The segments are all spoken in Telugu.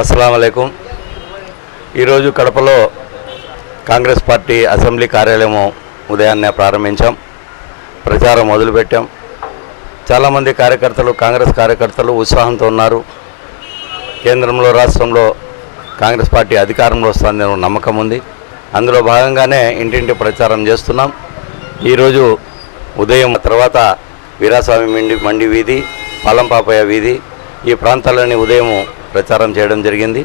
అస్సలాము అలైకుం. ఈరోజు కడపలో కాంగ్రెస్ పార్టీ అసెంబ్లీ కార్యాలయం ఉదయాన్నే ప్రారంభించాం. ప్రచారం మొదలుపెట్టాం. చాలామంది కార్యకర్తలు, కాంగ్రెస్ కార్యకర్తలు ఉత్సాహంతో ఉన్నారు. కేంద్రంలో, రాష్ట్రంలో కాంగ్రెస్ పార్టీ అధికారంలో వస్తుందని నమ్మకం ఉంది. అందులో భాగంగానే ఇంటింటి ప్రచారం చేస్తున్నాం. ఈరోజు ఉదయం తర్వాత వీరాస్వామి మండి వీధి, పాలంపాపయ్య వీధి, ఈ ప్రాంతాలని ఉదయం ప్రచారం చేయడం జరిగింది.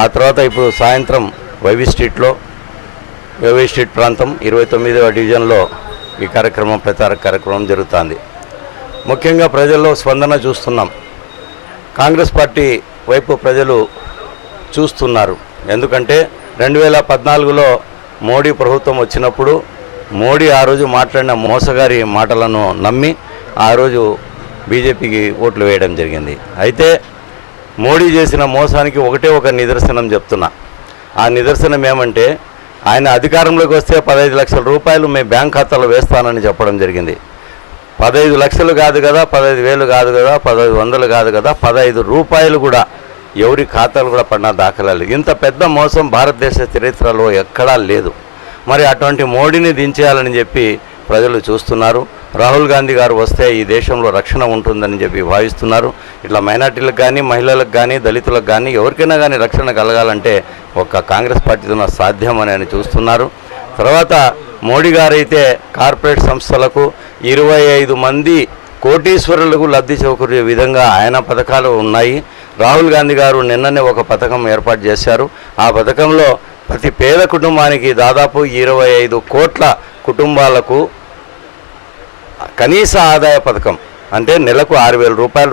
ఆ తర్వాత ఇప్పుడు సాయంత్రం వైవి స్ట్రీట్ ప్రాంతం 29వ డివిజన్లో ఈ ప్రచార కార్యక్రమం జరుగుతుంది. ముఖ్యంగా ప్రజల్లో స్పందన చూస్తున్నాం. కాంగ్రెస్ పార్టీ వైపు ప్రజలు చూస్తున్నారు. ఎందుకంటే 2014లో మోడీ ప్రభుత్వం వచ్చినప్పుడు మోడీ ఆ రోజు మాట్లాడిన మోసగారి మాటలను నమ్మి ఆ రోజు బీజేపీకి ఓట్లు వేయడం జరిగింది. అయితే మోడీ చేసిన మోసానికి ఒకటే ఒక నిదర్శనం చెప్తున్నా. ఆ నిదర్శనం ఏమంటే, ఆయన అధికారంలోకి వస్తే 15 లక్షల రూపాయలు మీ బ్యాంక్ ఖాతాలో వేస్తానని చెప్పడం జరిగింది. 15 లక్షలు కాదు కదా, 15,000 కాదు కదా, 1500 కాదు కదా, 15 రూపాయలు కూడా ఎవరి ఖాతాలు కూడా పడిన దాఖలాలు. ఇంత పెద్ద మోసం భారతదేశ చరిత్రలో ఎక్కడా లేదు. మరి అటువంటి మోడీని దించేయాలని చెప్పి ప్రజలు చూస్తున్నారు. రాహుల్ గాంధీ గారు వస్తే ఈ దేశంలో రక్షణ ఉంటుందని చెప్పి భావిస్తున్నారు. ఇట్లా మైనార్టీలకు కానీ, మహిళలకు కానీ, దళితులకు కానీ, ఎవరికైనా కానీ రక్షణ కలగాలంటే ఒక్క కాంగ్రెస్ పార్టీతో సాధ్యమని ఆయన చూస్తున్నారు. తర్వాత మోడీ గారైతే కార్పొరేట్ సంస్థలకు 25 మంది కోటీశ్వరులకు లబ్ధి చేకూరే విధంగా ఆయన పథకాలు ఉన్నాయి. రాహుల్ గాంధీ గారు నిన్ననే ఒక పథకం ఏర్పాటు చేశారు. ఆ పథకంలో ప్రతి పేద కుటుంబానికి దాదాపు 25 కోట్ల కుటుంబాలకు కనీస ఆదాయ పథకం, అంటే నెలకు 6,000 రూపాయల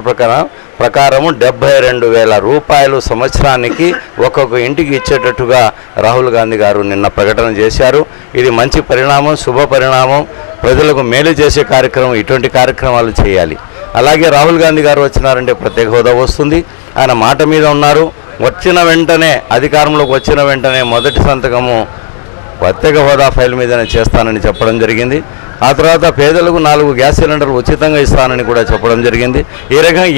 ప్రకారము 72,000 రూపాయలు సంవత్సరానికి ఒక్కొక్క ఇంటికి ఇచ్చేటట్టుగా రాహుల్ గాంధీ గారు నిన్న ప్రకటన చేశారు. ఇది మంచి పరిణామం, శుభ పరిణామం. ప్రజలకు మేలు చేసే కార్యక్రమం, ఇటువంటి కార్యక్రమాలు చేయాలి. అలాగే రాహుల్ గాంధీ గారు వచ్చినారంటే ప్రత్యేక హోదా వస్తుంది. ఆయన మాట మీద ఉన్నారు. వచ్చిన వెంటనే, అధికారంలోకి వచ్చిన వెంటనే మొదటి సంతకము ప్రత్యేక హోదా ఫైల్ మీదనే చేస్తానని చెప్పడం జరిగింది. ఆ తర్వాత పేదలకు 4 గ్యాస్ సిలిండర్లు ఉచితంగా ఇస్తానని కూడా చెప్పడం జరిగింది.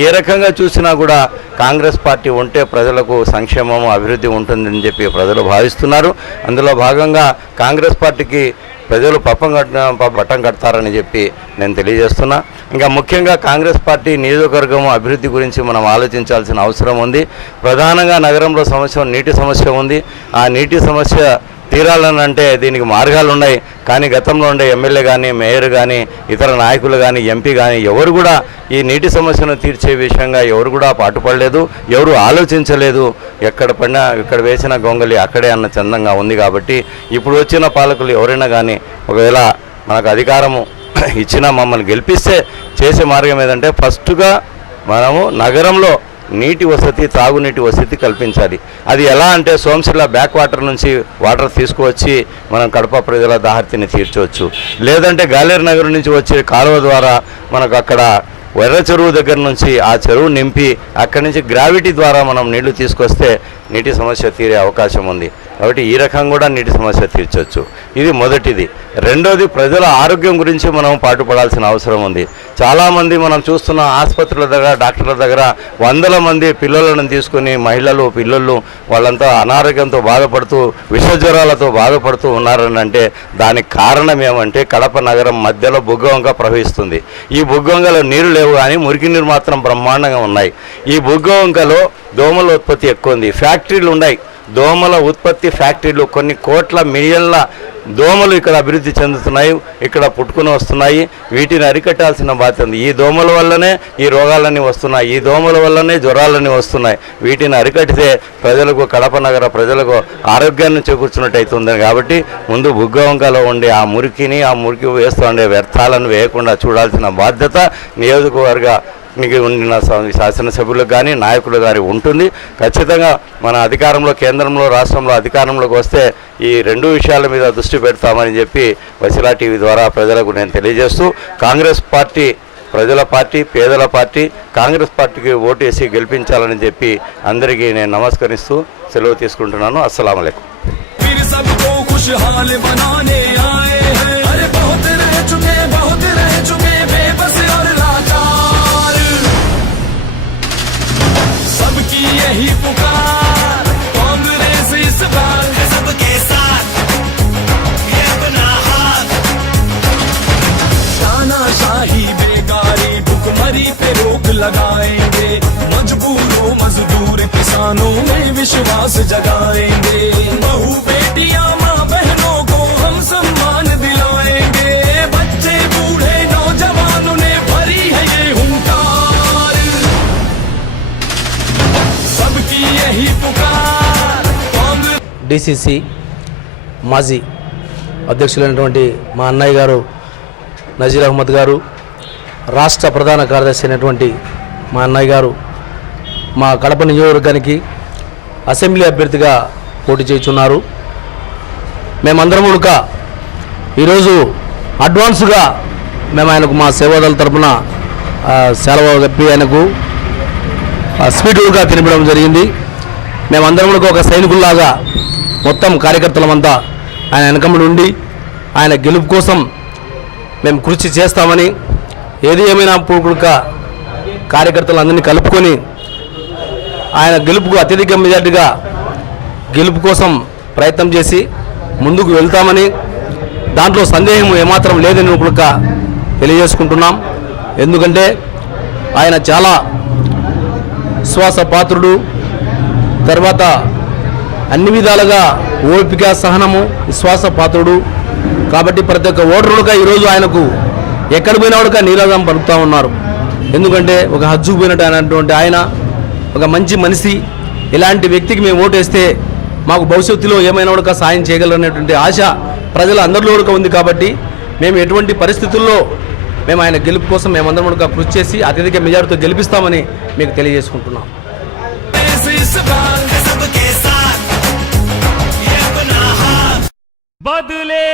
ఏ రకంగా చూసినా కూడా కాంగ్రెస్ పార్టీ ఉంటే ప్రజలకు సంక్షేమం, అభివృద్ధి ఉంటుందని చెప్పి ప్రజలు భావిస్తున్నారు. అందులో భాగంగా కాంగ్రెస్ పార్టీకి ప్రజలు పట్టం కడతారని చెప్పి నేను తెలియజేస్తున్నా. ఇంకా ముఖ్యంగా కాంగ్రెస్ పార్టీ నియోజకవర్గం అభివృద్ధి గురించి మనం ఆలోచించాల్సిన అవసరం ఉంది. ప్రధానంగా నగరంలో నీటి సమస్య ఉంది. ఆ నీటి సమస్య తీరాలని అంటే దీనికి మార్గాలు ఉన్నాయి. కానీ గతంలో ఉండే ఎమ్మెల్యే కానీ, మేయర్ కానీ, ఇతర నాయకులు కానీ, ఎంపీ కానీ ఎవరు కూడా ఈ నీటి సమస్యను తీర్చే విషయంగా ఎవరు కూడా పాటుపడలేదు, ఎవరు ఆలోచించలేదు. ఎక్కడ పడినా, ఇక్కడ వేసిన గొంగలి అక్కడే అన్న చందంగా ఉంది. కాబట్టి ఇప్పుడు వచ్చిన పాలకులు ఎవరైనా కానీ ఒకవేళ మనకు అధికారము ఇచ్చినా, మమ్మల్ని గెలిపిస్తే చేసే మార్గం ఏదంటే, ఫస్ట్గా మనము నగరంలో నీటి వసతి, తాగునీటి వసతి కల్పించాలి. అది ఎలా అంటే, సోమశిల బ్యాక్ వాటర్ నుంచి వాటర్ తీసుకువచ్చి మనం కడప ప్రజల దాహర్తిని తీర్చవచ్చు. లేదంటే గాలేరు నగర్ నుంచి వచ్చే కాలువ ద్వారా మనకు అక్కడ ఎర్ర చెరువు దగ్గర నుంచి ఆ చెరువు నింపి అక్కడి నుంచి గ్రావిటీ ద్వారా మనం నీళ్లు తీసుకొస్తే నీటి సమస్య తీరే అవకాశం ఉంది. కాబట్టి ఈ రకంగా కూడా నీటి సమస్య తీర్చవచ్చు. ఇది మొదటిది. రెండోది, ప్రజల ఆరోగ్యం గురించి మనం పాటుపడాల్సిన అవసరం ఉంది. చాలామంది మనం చూస్తున్న ఆసుపత్రుల దగ్గర, డాక్టర్ల దగ్గర వందల మంది పిల్లలను తీసుకుని, మహిళలు, పిల్లలు వాళ్ళంతా అనారోగ్యంతో బాధపడుతూ, విషజ్వరాలతో బాధపడుతూ ఉన్నారని అంటే దానికి కారణం ఏమంటే, కడప నగరం మధ్యలో బుగ్గవంక ప్రవహిస్తుంది. ఈ బుగ్గవంకలో నీరు లేవు కానీ మురికి నీరు మాత్రం బ్రహ్మాండంగా ఉన్నాయి. ఈ బుగ్గవంకలో దోమల ఉత్పత్తి ఎక్కువ ఉంది. ఫ్యాక్టరీలు ఉన్నాయి, దోమల ఉత్పత్తి ఫ్యాక్టరీలు. కొన్ని కోట్ల మిలియన్ల దోమలు ఇక్కడ అభివృద్ధి చెందుతున్నాయి, ఇక్కడ పుట్టుకుని వస్తున్నాయి. వీటిని అరికట్టాల్సిన బాధ్యత ఉంది. ఈ దోమల వల్లనే ఈ రోగాలన్నీ వస్తున్నాయి, ఈ దోమల వల్లనే జ్వరాలన్నీ వస్తున్నాయి. వీటిని అరికట్టితే ప్రజలకు, కడప నగర ప్రజలకు ఆరోగ్యాన్ని చేకూర్చున్నట్టు అవుతుంది. కాబట్టి ముందు బుగ్గవంకలో ఉండే ఆ మురికి వేస్తూ ఉండే వ్యర్థాలను వేయకుండా చూడాల్సిన బాధ్యత నియోజకవర్గ ఉండిన శాసనసభ్యులకు కానీ, నాయకులు కానీ ఉంటుంది. ఖచ్చితంగా మన అధికారంలో, కేంద్రంలో, రాష్ట్రంలో అధికారంలోకి వస్తే ఈ 2 విషయాల మీద దృష్టి పెడతామని చెప్పి వసిలా టీవీ ద్వారా ప్రజలకు నేను తెలియజేస్తూ, కాంగ్రెస్ పార్టీ ప్రజల పార్టీ, పేదల పార్టీ, కాంగ్రెస్ పార్టీకి ఓటేసి గెలిపించాలని చెప్పి అందరికీ నేను నమస్కరిస్తూ సెలవు తీసుకుంటున్నాను. అస్సలాము అలైకుం. यही पुकार लगाएंगे, मजबूरों मजदूर किसानों में विश्वास जगाएंगे। बहू बेटियां माँ बहनों को हम सम्मान दिलाएंगे, बच्चे बूढ़े नौजवानों ने भरी है ये हुंकार, सबकी यही पुकार। DCC మాజీ అధ్యక్షులైనటువంటి మా అన్నయ్య గారు నజీర్ అహ్మద్ గారు, రాష్ట్ర ప్రధాన కార్యదర్శి అయినటువంటి మా అన్నయ్య గారు మా కడప నియోజకవర్గానికి అసెంబ్లీ అభ్యర్థిగా పోటీ చేస్తున్నారు. మేమందరం కూడా ఈరోజు అడ్వాన్స్గా మేము ఆయనకు మా సేవాదళ తరఫున సెలవు కప్పి ఆయనకు స్వీటుగా తినిపడం జరిగింది. మేమందరం కూడా ఒక సైనికుల్లాగా మొత్తం కార్యకర్తలమంతా ఆయన వెనకముడి ఉండి ఆయన గెలుపు కోసం మేము కృషి చేస్తామని, ఏది ఏమైనా పూర్వక కార్యకర్తలందరినీ కలుపుకొని ఆయన గెలుపుకు అత్యధిక మెజార్టీగా గెలుపు కోసం ప్రయత్నం చేసి ముందుకు వెళ్తామని, దాంట్లో సందేహం ఏమాత్రం లేదని కూడా తెలియజేసుకుంటున్నాం. ఎందుకంటే ఆయన చాలా విశ్వాసపాత్రుడు, తర్వాత అన్ని విధాలుగా ఓపిక సహనము విశ్వాసపాత్రుడు. కాబట్టి ప్రతి ఒక్క ఓటరుగా ఈరోజు ఆయనకు ఎక్కడ పోయినా కూడా నీరాజం పలుకుతూ ఉన్నారు. ఎందుకంటే ఒక హజ్జుకు పోయినట్టు అయినటువంటి ఆయన ఒక మంచి మనిషి. ఇలాంటి వ్యక్తికి మేము ఓటేస్తే మాకు భవిష్యత్తులో ఏమైనా కూడా సాయం చేయగలరనేటువంటి ఆశ ప్రజలందరిలో కూడా ఉంది. కాబట్టి మేము ఎటువంటి పరిస్థితుల్లో మేము ఆయన గెలుపు కోసం మేమందరం కూడా కృషి చేసి అత్యధిక మెజారిటీతో గెలిపిస్తామని మీకు తెలియజేసుకుంటున్నాం. बदले